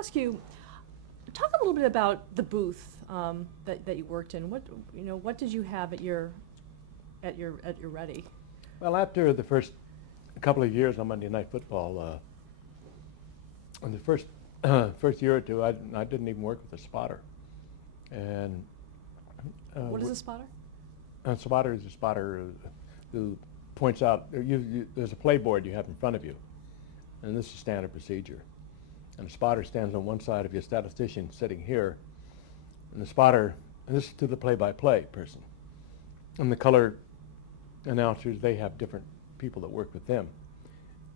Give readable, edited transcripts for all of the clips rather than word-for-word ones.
ask you, talk a little bit about the booth that you worked in. What did you have at your ready? Well, after the first couple of years on Monday Night Football, in the first year or two, I didn't even work with a spotter. And What is a spotter? a spotter is a spotter who points out. There's a playboard you have in front of you, and this is standard procedure. And the spotter stands on one side of your statistician sitting here, and the spotter, and this is to the play-by-play person. And the color announcers, they have different people that work with them.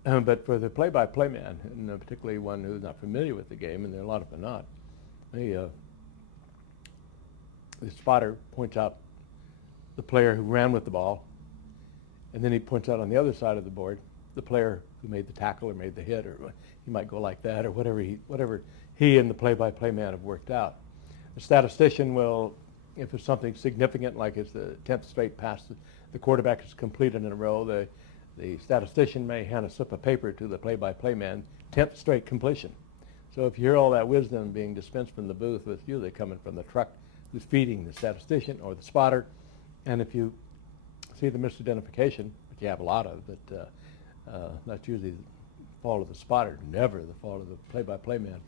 But for the play-by-play man, and particularly one who's not familiar with the game, and there are a lot of them not, the spotter points out the player who ran with the ball, and then he points out on the other side of the board the player who made the tackle or made the hit, or he might go like that, or whatever he and the play-by-play man have worked out. The statistician will, if it's something significant, like it's the 10th straight pass the quarterback has completed in a row, the statistician may hand a slip of paper to the play-by-play man, 10th straight completion. So if you hear all that wisdom being dispensed from the booth, it's usually coming from the truck who's feeding the statistician or the spotter. And if you see the misidentification, which you have a lot of, but that's usually the fault of the spotter, never the fault of the play-by-play man.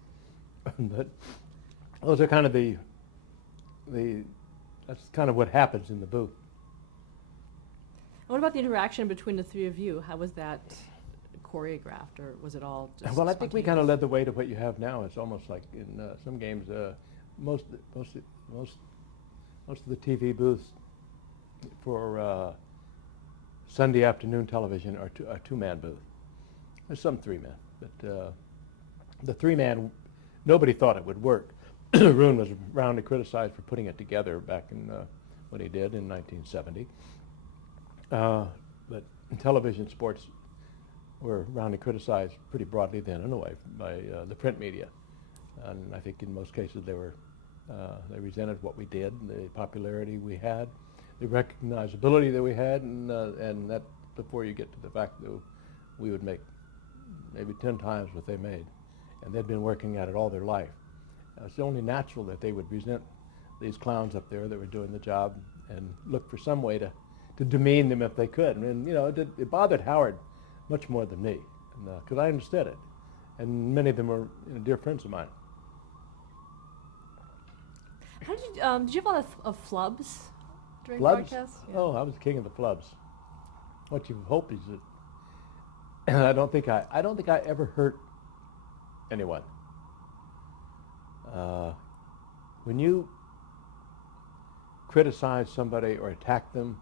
But those are kind of that's kind of what happens in the booth. What about the interaction between the three of you? How was that choreographed, or was it all just Well, I think we kind of spontaneous? led the way to what you have now. It's almost like in some games, most of the TV booths for Sunday afternoon television are a two-man booth. There's some three-man, but the three-man, nobody thought it would work. Roon was roundly criticized for putting it together back in what he did in 1970. But television sports were roundly criticized pretty broadly then, anyway, by the print media. And I think in most cases they resented what we did, the popularity we had, the recognizability that we had, and that before you get to the fact that we would make maybe 10 times what they made. And they'd been working at it all their life. It's only natural that they would resent these clowns up there that were doing the job and look for some way to demean them if they could. And it bothered Howard much more than me, because I understood it. And many of them were dear friends of mine. How did you have a lot of flubs during Flubs? broadcasts? Yeah. Oh, I was king of the flubs. What you hope is that I don't think I ever hurt anyone. When you criticize somebody or attack them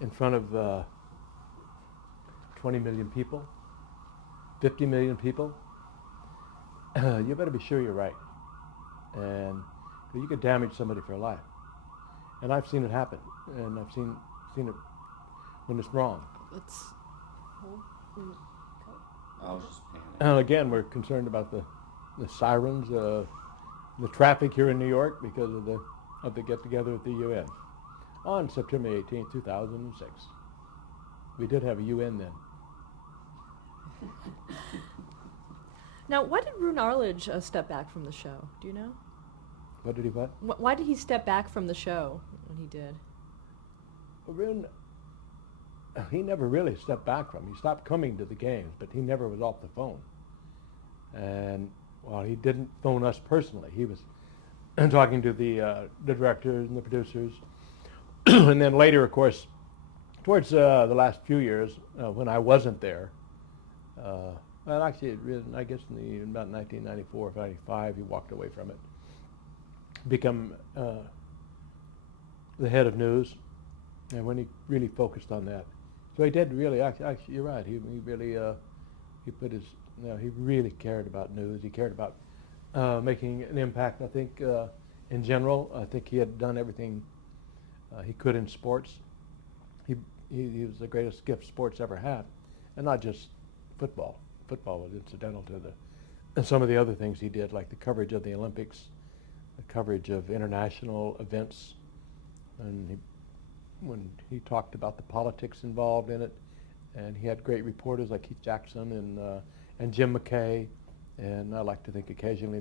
in front of 20 million people, 50 million people, you better be sure you're right. And you could damage somebody for life. And I've seen it happen, and I've seen it when it's wrong. Let's hold. I was just paying And again, we're concerned about the sirens, the traffic here in New York because of the get-together at the UN on September 18, 2006. We did have a UN then. Now, why did Roon Arledge step back from the show? Do you know? What did he what? Why did he step back from the show when he did? Well, Roon, he never really stepped back from it. He stopped coming to the games, but he never was off the phone. And while he didn't phone us personally, he was talking to the directors and the producers. And then later, of course, towards the last few years, when I wasn't there, well, actually, I guess in about 1994 or 95, he walked away from it, become the head of news, and when he really focused on that. So he did really, actually you're right, he really, he put his, he really cared about news. He cared about making an impact, I think, in general. I think he had done everything he could in sports. He was the greatest gift sports ever had, and not just football. Football was incidental to some of the other things he did, like the coverage of the Olympics, the coverage of international events, and when he talked about the politics involved in it, and he had great reporters like Keith Jackson and Jim McKay, And I like to think occasionally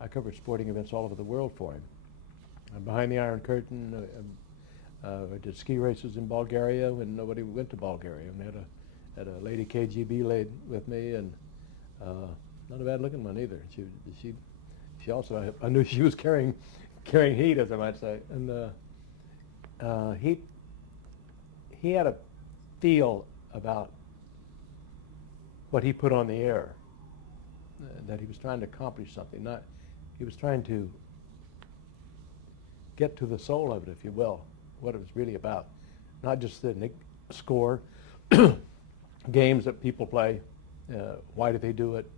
I covered sporting events all over the world for him. Behind the Iron Curtain, I did ski races in Bulgaria when nobody went to Bulgaria. And had a lady KGB laid with me, and not a bad looking one either. She also, I knew she was carrying heat, as I might say. And he had a feel about what he put on the air, that he was trying to accomplish something. He was trying to get to the soul of it, if you will, what it was really about. Not just the score, games that people play, why do they do it,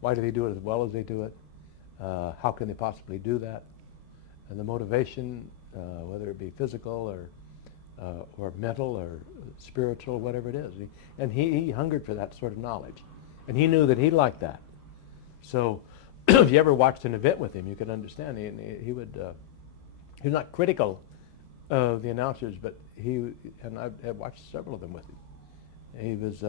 why do they do it as well as they do it, how can they possibly do that, and the motivation, whether it be physical or mental or spiritual, whatever it is. He hungered for that sort of knowledge, and he knew that he liked that. So if you ever watched an event with him, you could understand. He was not critical of the announcers, but and I have watched several of them with him. He was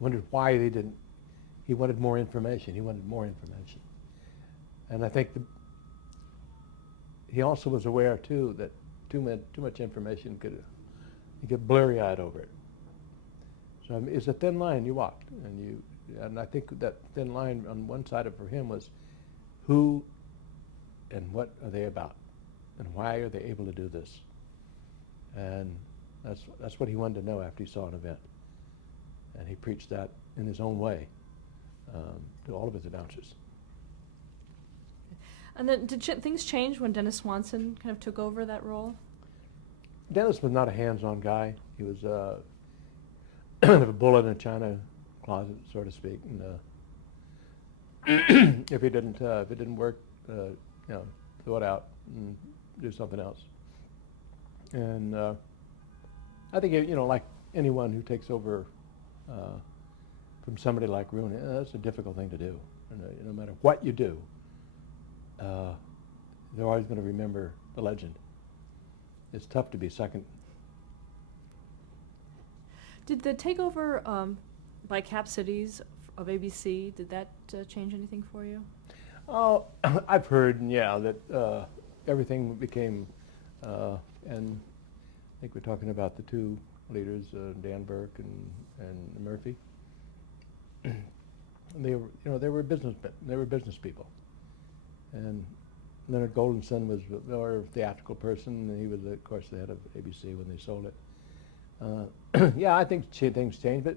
wondered why they didn't. He wanted more information. And I think he also was aware too that too much information could blurry-eyed over it. So it's a thin line you walked, and I think that thin line on one side of for him was who and what are they about, and why are they able to do this, and that's what he wanted to know after he saw an event, and he preached that in his own way to all of his announcers. And then did things change when Dennis Swanson kind of took over that role? Dennis was not a hands-on guy. He was kind of a bullet in a china closet, so to speak. And if it didn't work, throw it out and do something else. And I think like anyone who takes over from somebody like Rooney, that's a difficult thing to do. No matter what you do, they're always going to remember the legend. It's tough to be second. Did the takeover by Cap Cities of ABC, did that change anything for you? Oh, I've heard, that everything became, and I think we're talking about the two leaders, Dan Burke and Murphy. They were business people, and Leonard Goldenson was more a theatrical person, and he was, of course, the head of ABC when they sold it. I think things changed,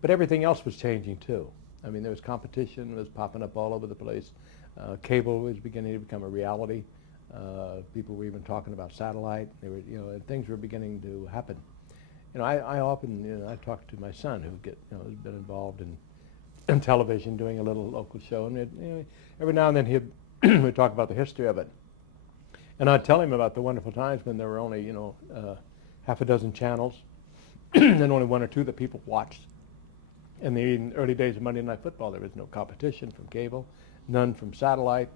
but everything else was changing too. I mean, there was competition was popping up all over the place. Cable was beginning to become a reality. People were even talking about satellite. They were, and things were beginning to happen. I often, I talk to my son who's been involved in television, doing a little local show, and every now and then we'd talk about the history of it. And I'd tell him about the wonderful times when there were only, half a dozen channels, and only one or two that people watched. In the early days of Monday Night Football, there was no competition from cable, none from satellite,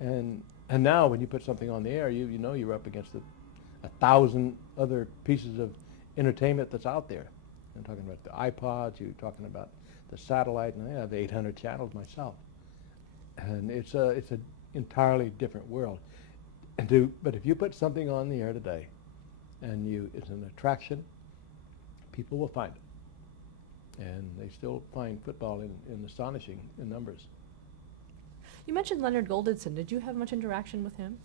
and now when you put something on the air, you're up against 1,000 other pieces of entertainment that's out there. I'm talking about the iPods, you're talking about the satellite, and I have 800 channels myself, and it's an entirely different world. But if you put something on the air today, and it's an attraction, people will find it. And they still find football in astonishing numbers. You mentioned Leonard Goldenson. Did you have much interaction with him?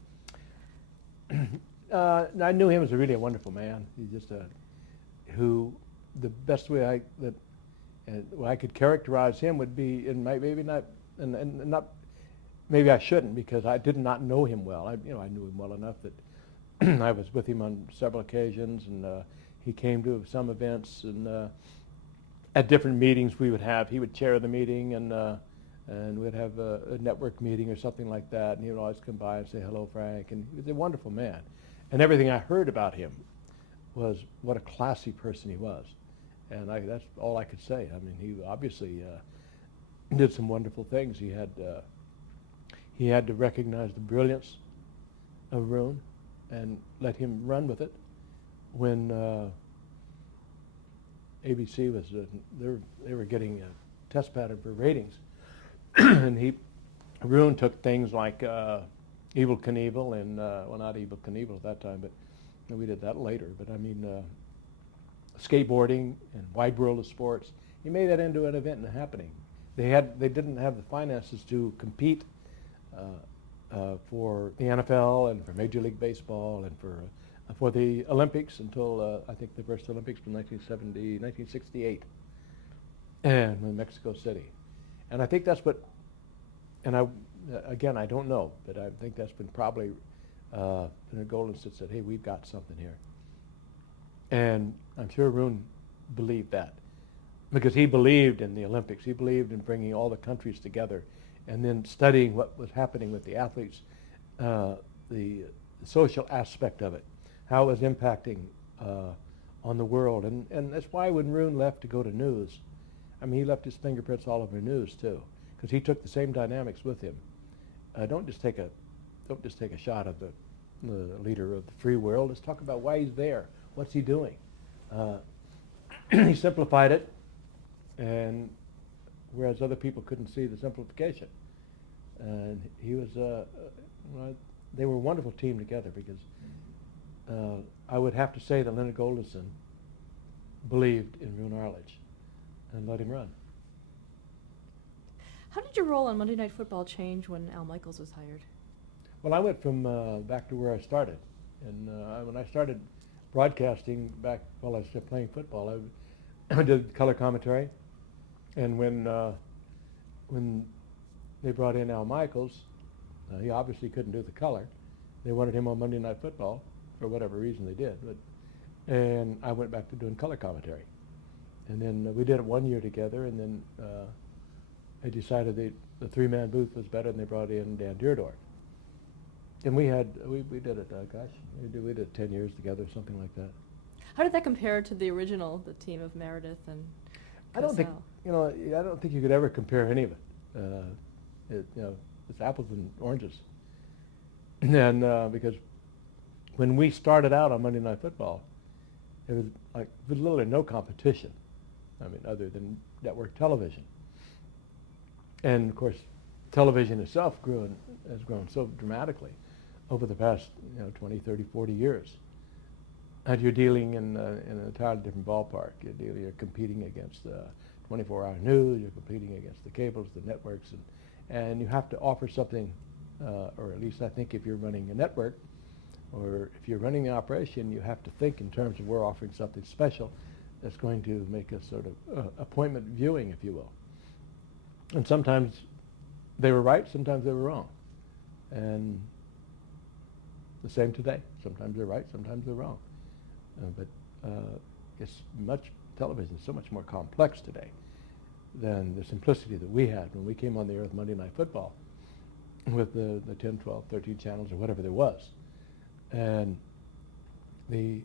I knew him as a really wonderful man. He's just who the best way I could characterize him would be, and maybe not, and not, maybe I shouldn't because I did not know him well. I knew him well enough that I was with him on several occasions, and he came to some events, and at different meetings we would have, he would chair the meeting, and we'd have a network meeting or something like that, and he would always come by and say, "Hello, Frank," and he was a wonderful man. And everything I heard about him was what a classy person he was, and that's all I could say. I mean, he obviously did some wonderful things. He had to recognize the brilliance of Roone and let him run with it when ABC was they were getting a test pattern for ratings, and Roone took things like Evel Knievel and well, not Evel Knievel at that time, but we did that later. But I mean, skateboarding and wide world of sports. He made that into an event and happening. They didn't have the finances to compete for the NFL and for Major League Baseball and for the Olympics until I think the first Olympics was 1968, and in Mexico City. And I think that's what. And I don't know, but I think that's been probably Goldens that said, "Hey, we've got something here." And I'm sure Roone believed that, because he believed in the Olympics. He believed in bringing all the countries together and then studying what was happening with the athletes, the social aspect of it, how it was impacting on the world. And that's why when Roone left to go to news, I mean, he left his fingerprints all over news too, because he took the same dynamics with him. Don't just take a shot of the leader of the free world. Let's talk about why he's there. What's he doing? He simplified it, and whereas other people couldn't see the simplification, and he was. They were a wonderful team together, because I would have to say that Leonard Goldenson believed in Roone Arledge and let him run. How did your role on Monday Night Football change when Al Michaels was hired? Well, I went from back to where I started, and when I started broadcasting back while I was still playing football, I did color commentary, and when they brought in Al Michaels, he obviously couldn't do the color. They wanted him on Monday Night Football for whatever reason they did, and I went back to doing color commentary, and then we did it 1 year together, and then I decided the three-man booth was better, and they brought in Dan Deardorff. And we did it, we did 10 years together, something like that. How did that compare to the original, the team of Meredith and I don't think, Cosell? I don't think you could ever compare any of it. It's apples and oranges. And because when we started out on Monday Night Football, it was like little or no competition. I mean, other than network television. And of course, television itself has grown so dramatically over the past 20, 30, 40 years. And you're dealing in an entirely different ballpark. You're competing against 24-hour news. You're competing against the cables, the networks, and you have to offer something, or at least I think if you're running a network, or if you're running an operation, you have to think in terms of we're offering something special that's going to make a sort of appointment viewing, if you will. And sometimes they were right, sometimes they were wrong. And the same today. Sometimes they're right, sometimes they're wrong. But television is so much more complex today than the simplicity that we had when we came on the air with Monday Night Football with the 10, 12, 13 channels or whatever there was. And the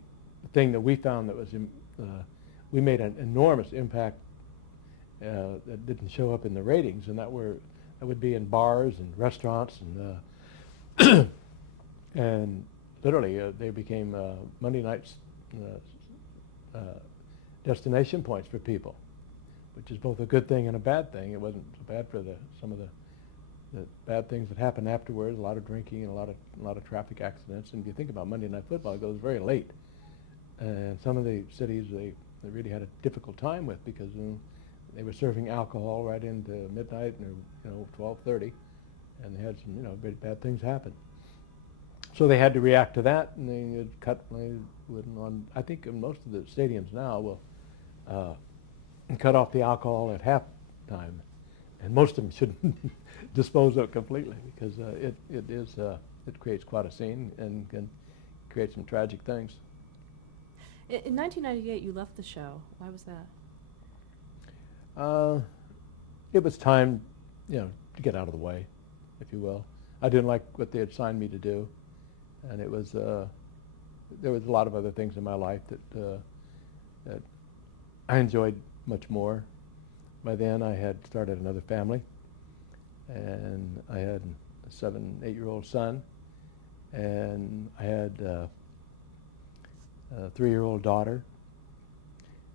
thing that we found that was, we made an enormous impact that didn't show up in the ratings, and that would be in bars and restaurants, and and literally they became Monday nights destination points for people, which is both a good thing and a bad thing. It wasn't so bad for some of the bad things that happened afterwards, a lot of drinking and a lot of traffic accidents. And if you think about Monday Night Football, it goes very late, and some of the cities they really had a difficult time with, because they were serving alcohol right into midnight and 12:30, and they had some very bad things happen. So they had to react to that, and they had cut. I think in most of the stadiums now will cut off the alcohol at halftime, and most of them should dispose of it completely, because it creates quite a scene and can create some tragic things. In 1998, you left the show. Why was that? It was time, to get out of the way, if you will. I didn't like what they had signed me to do, and it was there was a lot of other things in my life that I enjoyed much more. By then, I had started another family, and I had a 7, 8-year-old son, and I had a 3-year-old daughter,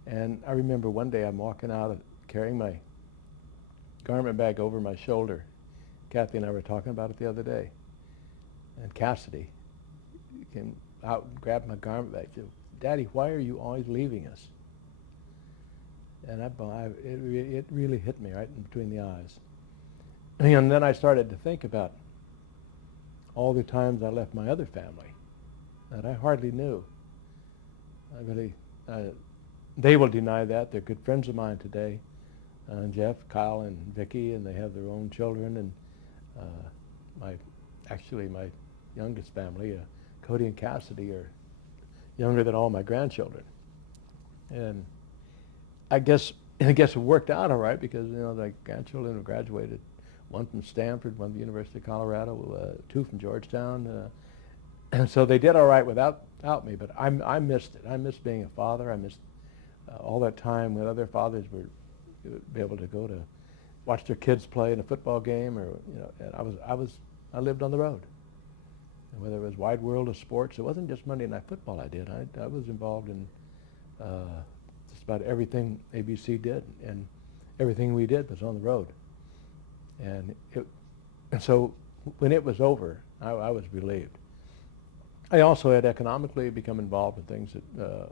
And I remember one day I'm walking out carrying my garment bag over my shoulder. Kathy and I were talking about it the other day. And Cassidy came out and grabbed my garment bag and said, "Daddy, why are you always leaving us?" And it really hit me right in between the eyes. And then I started to think about all the times I left my other family that I hardly knew. They will deny that. They're good friends of mine today. Jeff, Kyle, and Vicki, and they have their own children. And my youngest family, Cody and Cassidy, are younger than all my grandchildren. And I guess it worked out all right because the grandchildren have graduated. One from Stanford, one from the University of Colorado, two from Georgetown, and so they did all right without me. But I missed it. I missed being a father. I missed all that time when other fathers would be able to go to watch their kids play in a football game, or and I lived on the road. And whether it was Wide World of Sports, it wasn't just Monday Night Football. I did. I was involved in just about everything ABC did, and everything we did was on the road. And so when it was over, I was relieved. I also had economically become involved in things that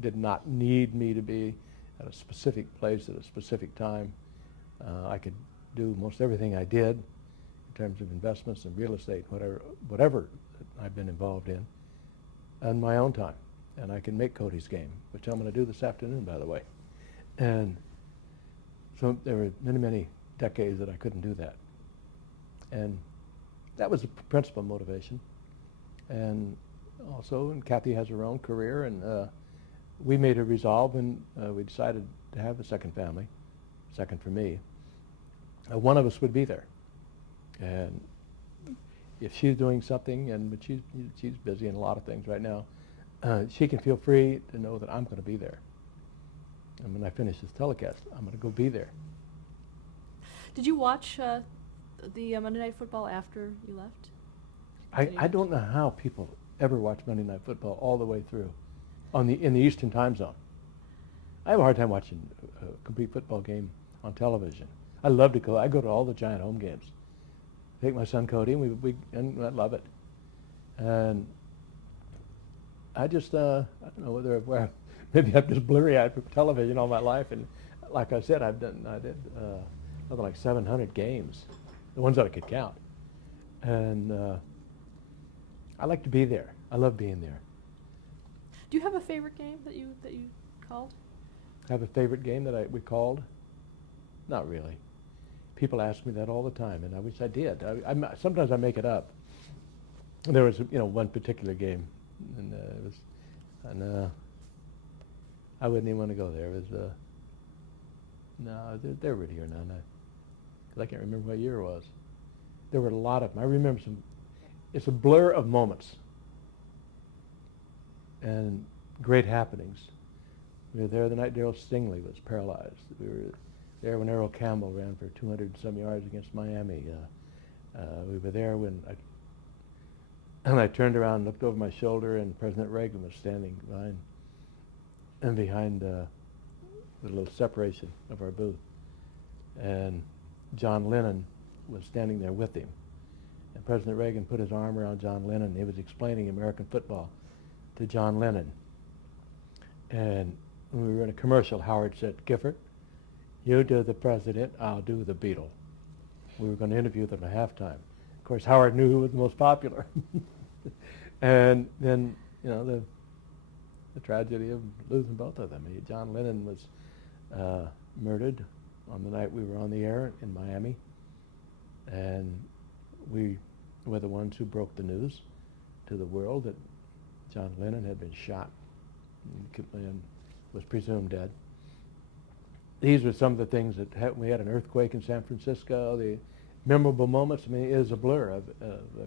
did not need me to be at a specific place at a specific time. I could do most everything I did in terms of investments and real estate, whatever I've been involved in my own time. And I can make Cody's game, which I'm going to do this afternoon, by the way. And so there were many, many decades that I couldn't do that. And that was the principal motivation. And also, and Kathy has her own career, and we made a resolve when we decided to have a second family, second for me. One of us would be there. And if she's doing something, but she's busy in a lot of things right now, she can feel free to know that I'm going to be there. And when I finish this telecast, I'm going to go be there. Did you watch the Monday Night Football after you left? I don't know how people ever watch Monday Night Football all the way through in the Eastern time zone. I have a hard time watching a complete football game on television. I love to go. I go to all the Giant home games. Take my son Cody, and I love it. And I just, I don't know maybe I'm just blurry-eyed from television all my life. And like I said, I did something like 700 games, the ones that I could count. And I like to be there. I love being there. Do you have a favorite game that you called? Have a favorite game that we called? Not really. People ask me that all the time, and I wish I did. Sometimes I make it up. There was, one particular game, and I wouldn't even want to go there. It was, no, there really are none. Because I can't remember what year it was. There were a lot of them. I remember some. It's a blur of moments and great happenings. We were there the night Darryl Stingley was paralyzed. We were there when Errol Campbell ran for 200 and some yards against Miami. We were there when I turned around and looked over my shoulder, and President Reagan was standing behind the little separation of our booth. And John Lennon was standing there with him. And President Reagan put his arm around John Lennon. He was explaining American football to John Lennon. And when we were in a commercial, Howard said, "Gifford, you do the president, I'll do the Beatle." We were going to interview them at halftime. Of course, Howard knew who was the most popular. And then, the tragedy of losing both of them. John Lennon was murdered on the night we were on the air in Miami. And we were the ones who broke the news to the world that John Lennon had been shot and was presumed dead. These were some of the things that we had an earthquake in San Francisco. The memorable moments, it is a blur of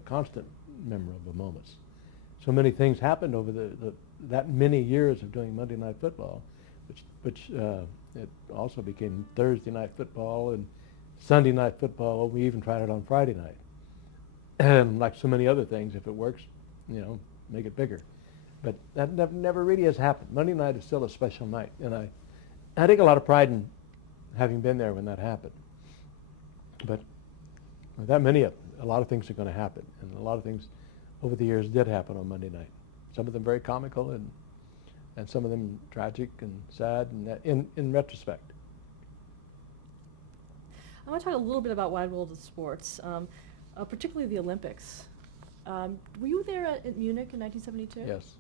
constant memorable moments. So many things happened over that many years of doing Monday Night Football, which it also became Thursday Night Football and Sunday Night Football. We even tried it on Friday night. And like so many other things, if it works, make it bigger. But that never really has happened. Monday night is still a special night, and I take a lot of pride in having been there when that happened. But with that many of them, a lot of things are going to happen, and a lot of things over the years did happen on Monday night. Some of them very comical, and some of them tragic and sad, and that in retrospect. I want to talk a little bit about Wide World of Sports, particularly the Olympics. Were you there at Munich in 1972? Yes.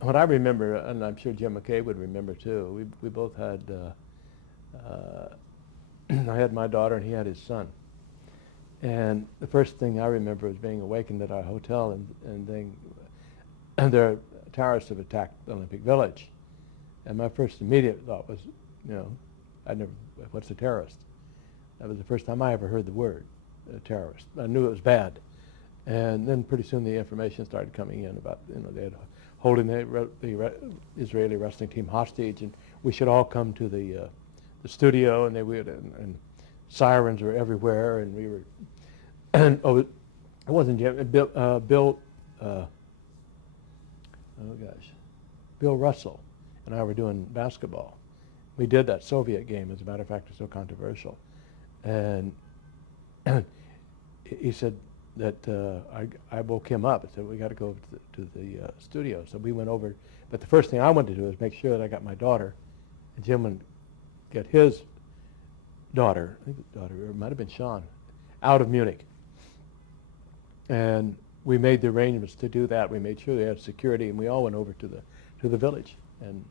What I remember, and I'm sure Jim McKay would remember too, we both had, I had my daughter and he had his son. And the first thing I remember was being awakened at our hotel and their terrorists have attacked the Olympic Village. And my first immediate thought was, what's a terrorist? That was the first time I ever heard the word, terrorist. I knew it was bad. And then pretty soon the information started coming in about, they had holding the Israeli wrestling team hostage, and we should all come to the studio, and they would, and sirens were everywhere, and we were, and it wasn't Jim, Bill Russell and I were doing basketball. We did that Soviet game, as a matter of fact, it's so controversial, and he said that I woke him up and said, we got to go to the studio. So we went over, but the first thing I wanted to do is make sure that I got my daughter, and Jim would get his daughter, I think his daughter, or it might have been Sean, out of Munich. And we made the arrangements to do that. We made sure they had security, and we all went over to the village. And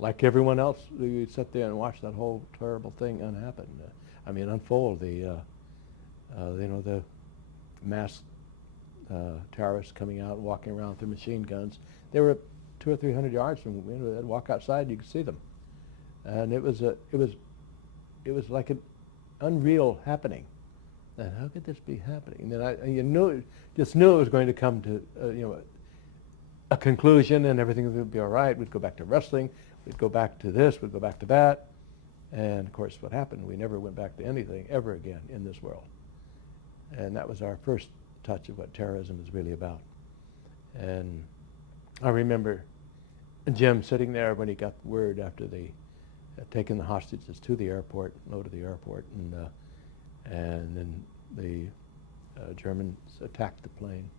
like everyone else, we sat there and watched that whole terrible thing unfold. The mass terrorists coming out and walking around with their machine guns. They were 200 or 300 yards from they'd walk outside and you could see them. And it was like an unreal happening. And how could this be happening? And then just knew it was going to come to a conclusion, and everything would be all right. We'd go back to wrestling. We'd go back to this. We'd go back to that. And of course, what happened? We never went back to anything ever again in this world. And that was our first touch of what terrorism is really about. And I remember Jim sitting there when he got word after they had taken the hostages to the airport, loaded the airport, and then the Germans attacked the plane.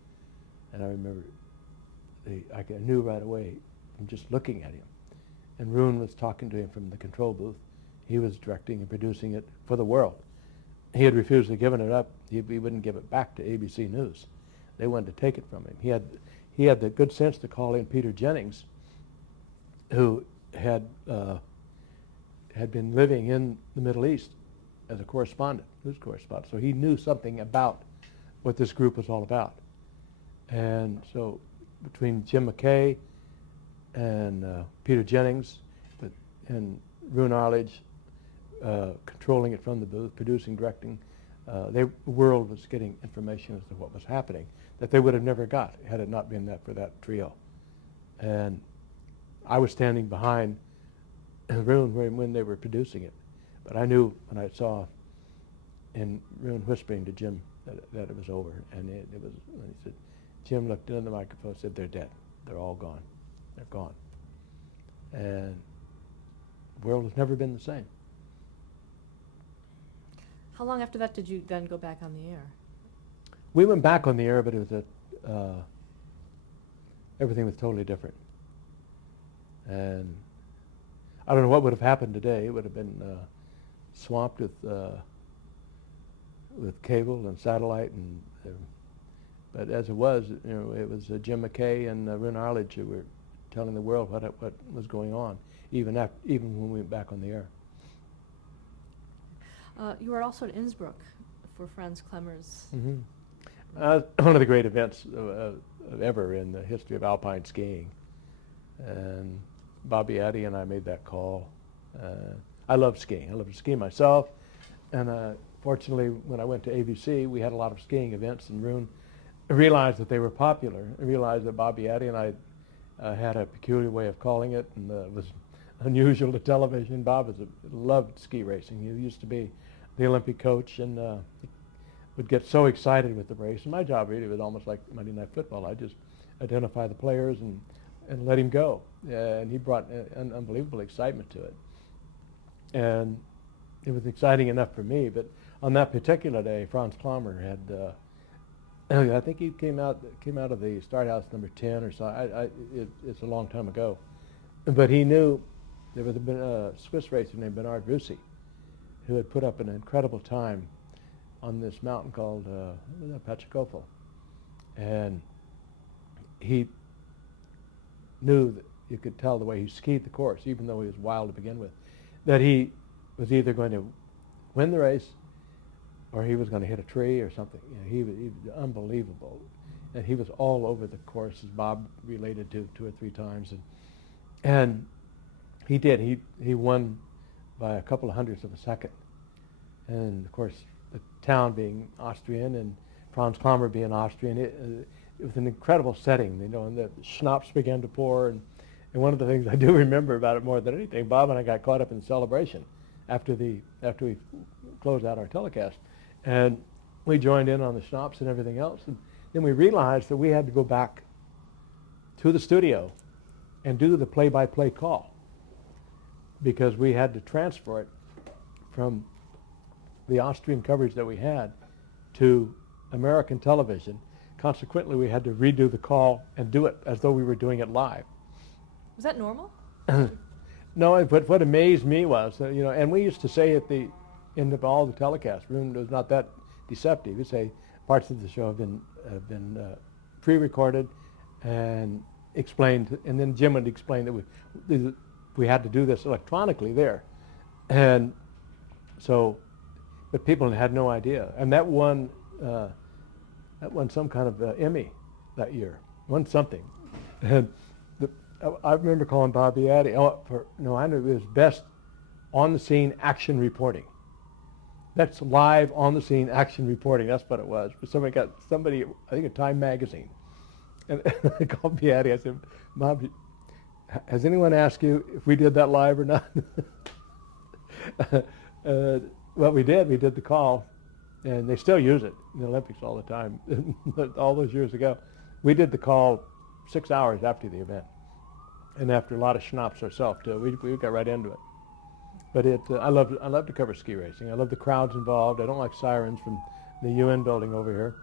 And I remember I knew right away from just looking at him. And Roon was talking to him from the control booth. He was directing and producing it for the world. He had refused to give it up. He wouldn't give it back to ABC News. They wanted to take it from him. He had the good sense to call in Peter Jennings, who had been living in the Middle East as a correspondent, news correspondent. So he knew something about what this group was all about. And so between Jim McKay and Peter Jennings and Roon Arledge, controlling it from the booth, producing, directing, the world was getting information as to what was happening that they would have never got had it not been for that trio. And I was standing behind Roon when they were producing it, but I knew when I saw in Roon whispering to Jim that it was over, and it was. And he said, Jim looked into the microphone and said, "They're dead. They're all gone. They're gone." And the world has never been the same. How long after that did you then go back on the air? We went back on the air, but it was everything was totally different. And I don't know what would have happened today. It would have been swamped with cable and satellite, but as it was, it was Jim McKay and Roon Arledge who were telling the world what was going on, even when we went back on the air. You were also at Innsbruck for Franz Klemmer's. Mm-hmm. One of the great events ever in the history of alpine skiing. And Bobby Addy and I made that call. I love skiing. I love to ski myself. And fortunately, when I went to ABC, we had a lot of skiing events, and Roon realized that they were popular. I realized that Bobby Addy and I had a peculiar way of calling it, and it was unusual to television. Bob loved ski racing. He used to be the Olympic coach, and would get so excited with the race. And my job really was almost like Monday Night Football. I just identify the players and let him go. And he brought an unbelievable excitement to it. And it was exciting enough for me, but on that particular day, Franz Klammer had, I think he came out of the start house number 10 or so. It's a long time ago. But he knew there was a Swiss racer named Bernard Rusi who had put up an incredible time on this mountain called Pachacofo. And he knew that you could tell the way he skied the course, even though he was wild to begin with, that he was either going to win the race or he was going to hit a tree or something. You know, he was unbelievable. And he was all over the course, as Bob related to 2 or 3 times. And he did. He won by a couple of hundredths of a second. And, of course, the town being Austrian and Franz Klammer being Austrian, it was an incredible setting, you know, and the schnapps began to pour. And one of the things I do remember about it more than anything, Bob and I got caught up in celebration after we closed out our telecast. And we joined in on the schnapps and everything else. And then we realized that we had to go back to the studio and do the play-by-play call because we had to transfer it from the Austrian coverage that we had to American television. Consequently, we had to redo the call and do it as though we were doing it live. Was that normal? No, but what amazed me was, you know, and we used to say at the end of all the telecasts, it was not that deceptive. We'd say parts of the show have been pre-recorded and explained, and then Jim would explain that we had to do this electronically there, and so, but people had no idea, and that won some kind of Emmy that year, won something, and I remember calling Bobby Addy. I knew it was best on-the-scene action reporting. That's live on-the-scene action reporting. That's what it was. But somebody, I think, at Time Magazine, and I called Addy. I said, "Bob, has anyone asked you if we did that live or not?" Well, we did. We did the call, and they still use it in the Olympics all the time. All those years ago, we did the call 6 hours after the event. And after a lot of schnapps ourselves too, we got right into it. But I love to cover ski racing. I love the crowds involved. I don't like sirens from the UN building over here.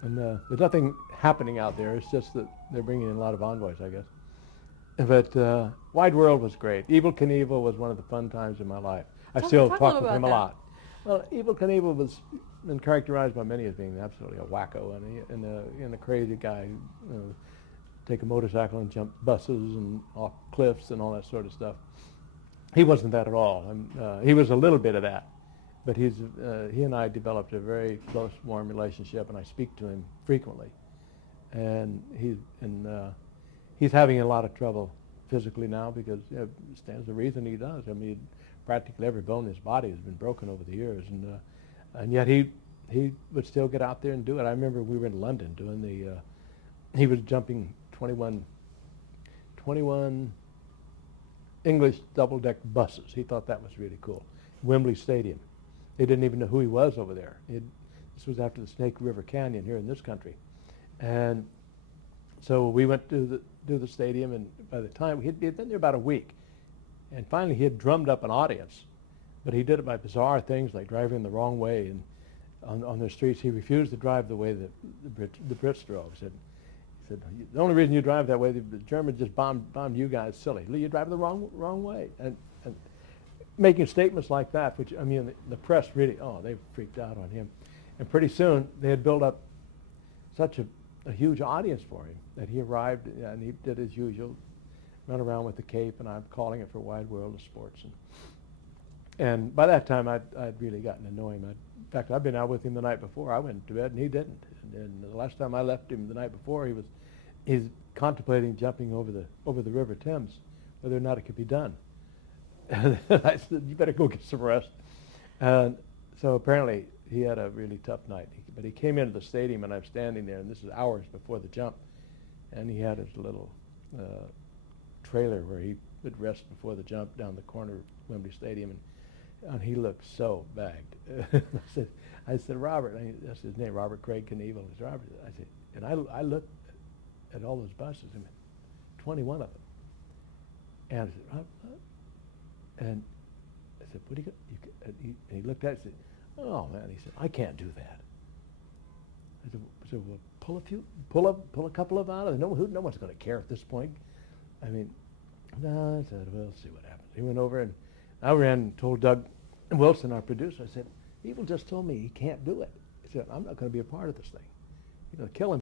And there's nothing happening out there. It's just that they're bringing in a lot of envoys, I guess. But Wide World was great. Evel Knievel was one of the fun times in my life. I still talk with him a lot. Well, Evel Knievel was been characterized by many as being absolutely a wacko and a crazy guy. You know, take a motorcycle and jump buses and off cliffs and all that sort of stuff. He wasn't that at all. He was a little bit of that, but he and I developed a very close, warm relationship, and I speak to him frequently. And he's having a lot of trouble physically now because it stands to reason he does. I mean, practically every bone in his body has been broken over the years, and yet he would still get out there and do it. I remember we were in London doing he was jumping 21 English double-deck buses. He thought that was really cool. Wembley Stadium. They didn't even know who he was over there. This was after the Snake River Canyon here in this country. And so we went to the stadium, and by the time he'd been there about a week, and finally he had drummed up an audience, but he did it by bizarre things like driving the wrong way, and on the streets he refused to drive the way that the Brits drove. He said, the only reason you drive that way, the Germans just bombed you guys silly. You drive the wrong way. And making statements like that, which, I mean, the press really, they freaked out on him. And pretty soon, they had built up such a huge audience for him that he arrived and he did his usual, run around with the cape, and I'm calling it for Wide World of Sports. And by that time, I'd really gotten to know him. In fact, I'd been out with him the night before. I went to bed, and he didn't. And the last time I left him the night before, he's contemplating jumping over the River Thames, whether or not it could be done. And I said, you better go get some rest. And so apparently he had a really tough night. But he came into the stadium, and I'm standing there, and this is hours before the jump, and he had his little trailer where he would rest before the jump down the corner of Wembley Stadium, and he looked so bagged. I said, Robert, that's his name, Robert Craig Knievel. I said, Robert, and I looked at all those buses. I mean, 21 of them. And I said, and I said, what do you got? And he looked at it and said, oh man, he said, I can't do that. I said, well, pull a couple of them out of there. No one's going to care at this point. I mean, no, I said, we'll see what happens. He went over and I ran and told Doug Wilson, our producer, I said, Evil just told me he can't do it. He said, I'm not going to be a part of this thing. You're going to kill him.